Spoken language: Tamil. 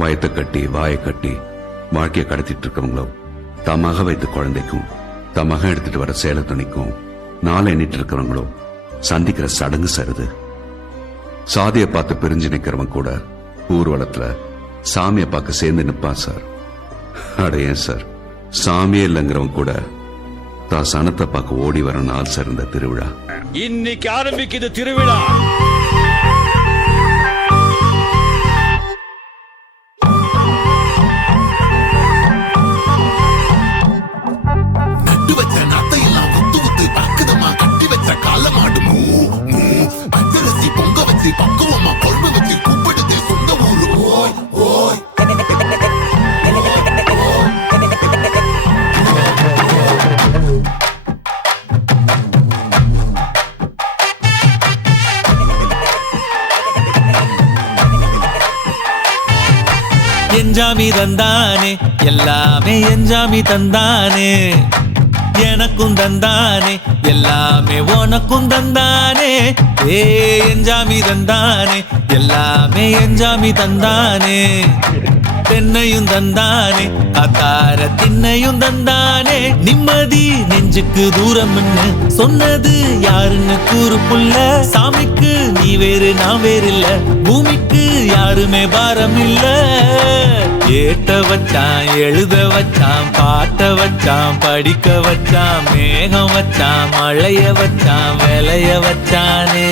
வயத்தை கட்டி வாயை கட்டி வாழ்க்கையை கடத்திட்டு இருக்கவங்களோ தம் மக வைத்த குழந்தைக்கும் தம் மகன் எடுத்துட்டு வர சேல துணிக்கும் நாளை எண்ணிட்டு இருக்கிறவங்களோ சந்திக்கிற சடங்கு சருது. சாதியை பார்த்து பிரிஞ்சு நிக்கிறவன் கூட ஊர்வலத்துல சாமியை பார்க்க சேர்ந்து நிப்பான் சார். அட ஏன் சார், சாமியே இல்லைங்கிறவன் கூட தான் சனத்தை பார்க்க ஓடி வர நாள் சார் இந்த திருவிழா. இன்னைக்கு ஆரம்பிக்குது திருவிழா. நட்டு வச்ச நத்தையெல்லாம் குத்து குத்து பக்குதமா கட்டி வச்ச காலமாடுமோ பச்சரிசி பொங்க வச்சு பக்குவமா கொழும்பு வச்சு கூப்பிடுது சொந்த ஊரு. ஓய் ஓய் எஞ்சாமி தந்தானே எல்லாமே எஞ்சாமி தந்தானே எனக்கும் தந்தானே எல்லாமே உனக்கும் தந்தானே. ஏ எஞ்சாமி தந்தானே எல்லாமே எஞ்சாமி தந்தானே தென்னையும் தந்தானே அத்தார திண்ணையும் தந்தானே. நிம்மதி நெஞ்சுக்கு தூரம்னு சொன்னது யாருன்னு கூறு புள்ள. சாமிக்கு நீ வேறு நான் வேறு இல்ல, பூமிக்கு யாருமே பாரம் இல்ல. ஏட்ட வச்சான் எழுத வச்சான் பாட்ட வச்சான் படிக்க வச்சான் மேகம் வச்சான் மழைய வச்சான் விளைய வச்சானே.